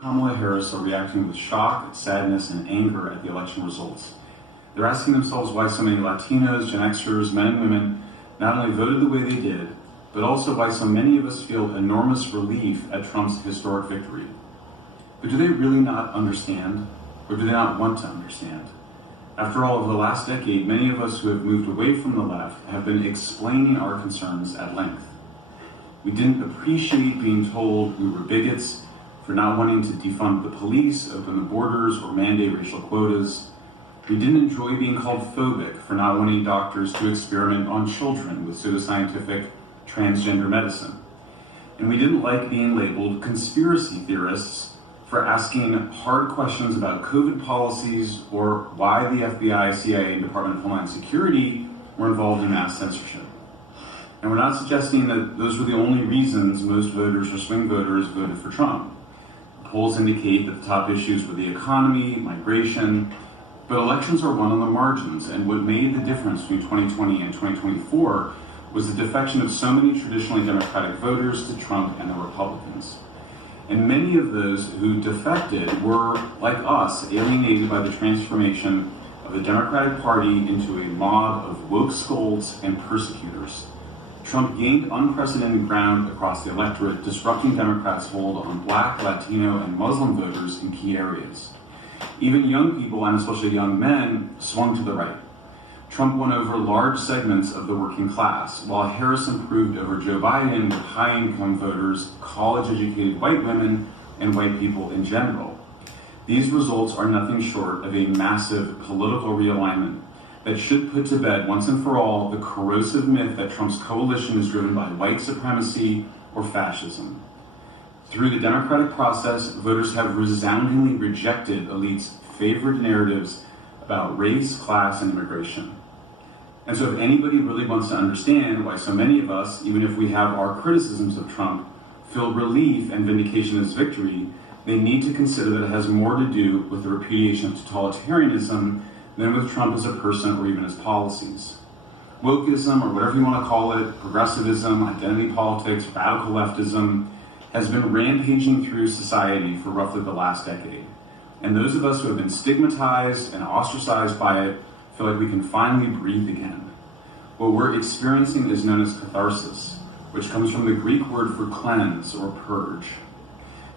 Kamala Harris are reacting with shock, sadness, and anger at the election results. They're asking themselves why so many Latinos, Gen Xers, men and women not only voted the way they did, but also why so many of us feel enormous relief at Trump's historic victory. But do they really not understand, or do they not want to understand? After all, over the last decade, many of us who have moved away from the left have been explaining our concerns at length. We didn't appreciate being told we were bigots for not wanting to defund the police, open the borders, or mandate racial quotas. We didn't enjoy being called phobic for not wanting doctors to experiment on children with pseudoscientific transgender medicine. And we didn't like being labeled conspiracy theorists for asking hard questions about COVID policies or why the FBI, CIA, and Department of Homeland Security were involved in mass censorship. And we're not suggesting that those were the only reasons most voters or swing voters voted for Trump. Polls indicate that the top issues were the economy, migration, but elections are won on the margins, and what made the difference between 2020 and 2024 was the defection of so many traditionally Democratic voters to Trump and the Republicans. And many of those who defected were, like us, alienated by the transformation of the Democratic Party into a mob of woke scolds and persecutors. Trump gained unprecedented ground across the electorate, disrupting Democrats' hold on Black, Latino, and Muslim voters in key areas. Even young people, and especially young men, swung to the right. Trump won over large segments of the working class, while Harris improved over Joe Biden with high-income voters, college-educated white women, and white people in general. These results are nothing short of a massive political realignment that should put to bed once and for all the corrosive myth that Trump's coalition is driven by white supremacy or fascism. Through the democratic process, voters have resoundingly rejected elites' favorite narratives about race, class, and immigration. And so if anybody really wants to understand why so many of us, even if we have our criticisms of Trump, feel relief and vindication of his victory, they need to consider that it has more to do with the repudiation of totalitarianism than with Trump as a person or even his policies. Wokeism, or whatever you want to call it, progressivism, identity politics, radical leftism, has been rampaging through society for roughly the last decade. And those of us who have been stigmatized and ostracized by it feel like we can finally breathe again. What we're experiencing is known as catharsis, which comes from the Greek word for cleanse or purge.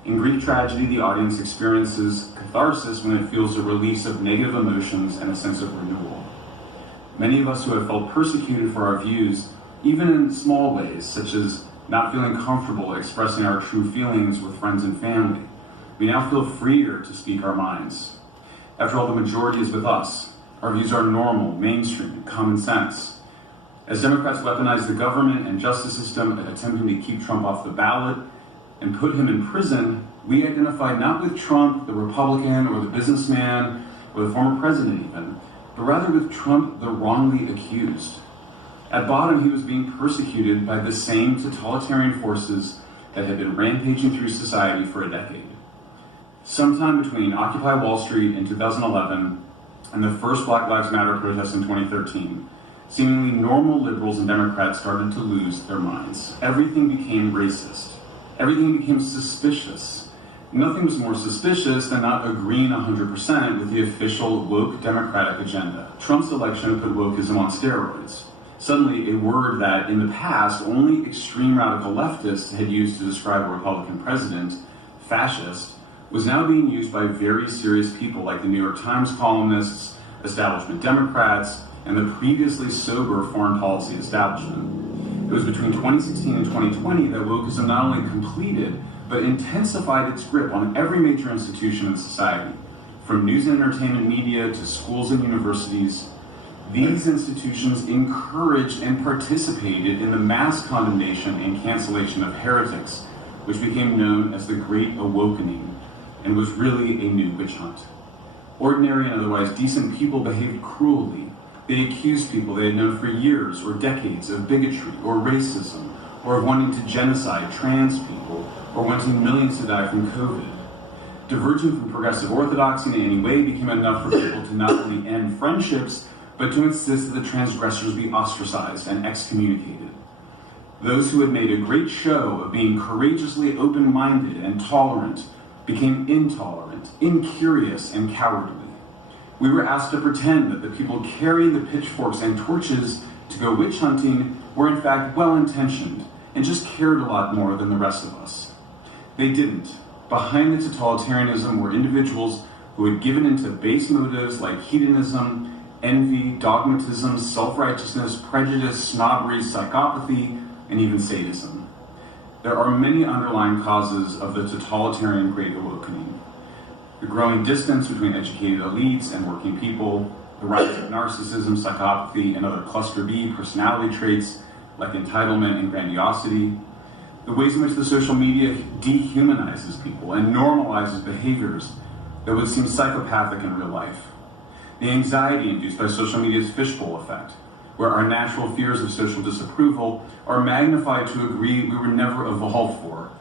In Greek tragedy, the audience experiences catharsis when it feels a release of negative emotions and a sense of renewal. Many of us who have felt persecuted for our views, even in small ways, such as not feeling comfortable expressing our true feelings with friends and family, we now feel freer to speak our minds. After all, the majority is with us. Our views are normal, mainstream, common sense. As Democrats weaponize the government and justice system attempting to keep Trump off the ballot and put him in prison, we identified not with Trump, the Republican, or the businessman, or the former president even, but rather with Trump, the wrongly accused. At bottom, he was being persecuted by the same totalitarian forces that had been rampaging through society for a decade. Sometime between Occupy Wall Street in 2011 and the first Black Lives Matter protests in 2013, seemingly normal liberals and Democrats started to lose their minds. Everything became racist. Everything became suspicious. Nothing was more suspicious than not agreeing 100% with the official woke Democratic agenda. Trump's election put wokeism on steroids. Suddenly, a word that in the past only extreme radical leftists had used to describe a Republican president, fascist, was now being used by very serious people like the New York Times columnists, establishment Democrats, and the previously sober foreign policy establishment. It was between 2016 and 2020 that wokeism not only completed, but intensified its grip on every major institution in society, from news and entertainment media to schools and universities. These institutions encouraged and participated in the mass condemnation and cancellation of heretics, which became known as the Great Awakening, and was really a new witch hunt. Ordinary and otherwise decent people behaved cruelly. They accused people they had known for years or decades of bigotry or racism, or of wanting to genocide trans people, or wanting millions to die from COVID. Diverging from progressive orthodoxy in any way became enough for people to not only end friendships, but to insist that the transgressors be ostracized and excommunicated. Those who had made a great show of being courageously open-minded and tolerant became intolerant, incurious, and cowardly. We were asked to pretend that the people carrying the pitchforks and torches to go witch hunting were in fact well-intentioned and just cared a lot more than the rest of us. They didn't. Behind the totalitarianism were individuals who had given into base motives like hedonism, envy, dogmatism, self-righteousness, prejudice, snobbery, psychopathy, and even sadism. There are many underlying causes of the totalitarian Great Awakening. The growing distance between educated elites and working people, the rise of narcissism, psychopathy, and other cluster B personality traits like entitlement and grandiosity, the ways in which the social media dehumanizes people and normalizes behaviors that would seem psychopathic in real life, the anxiety induced by social media's fishbowl effect, where our natural fears of social disapproval are magnified to a degree we were never evolved for,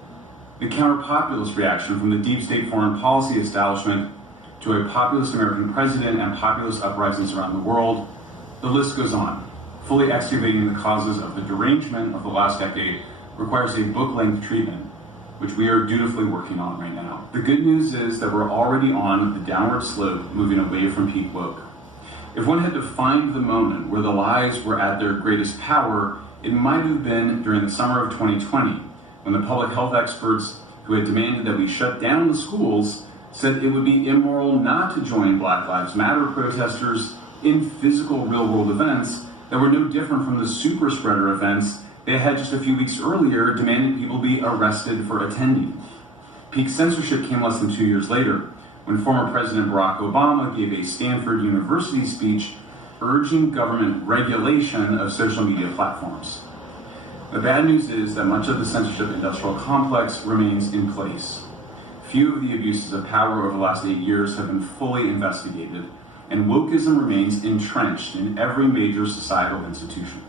the counter-populist reaction from the deep state foreign policy establishment to a populist American president and populist uprisings around the world, the list goes on. Fully excavating the causes of the derangement of the last decade requires a book-length treatment, which we are dutifully working on right now. The good news is that we're already on the downward slope, moving away from peak woke. If one had to find the moment where the lies were at their greatest power, it might have been during the summer of 2020, when the public health experts who had demanded that we shut down the schools said it would be immoral not to join Black Lives Matter protesters in physical real-world events that were no different from the super spreader events they had just a few weeks earlier demanding people be arrested for attending. Peak censorship came less than 2 years later, when former President Barack Obama gave a Stanford University speech urging government regulation of social media platforms. The bad news is that much of the censorship industrial complex remains in place. Few of the abuses of power over the last 8 years have been fully investigated, and wokeism remains entrenched in every major societal institution.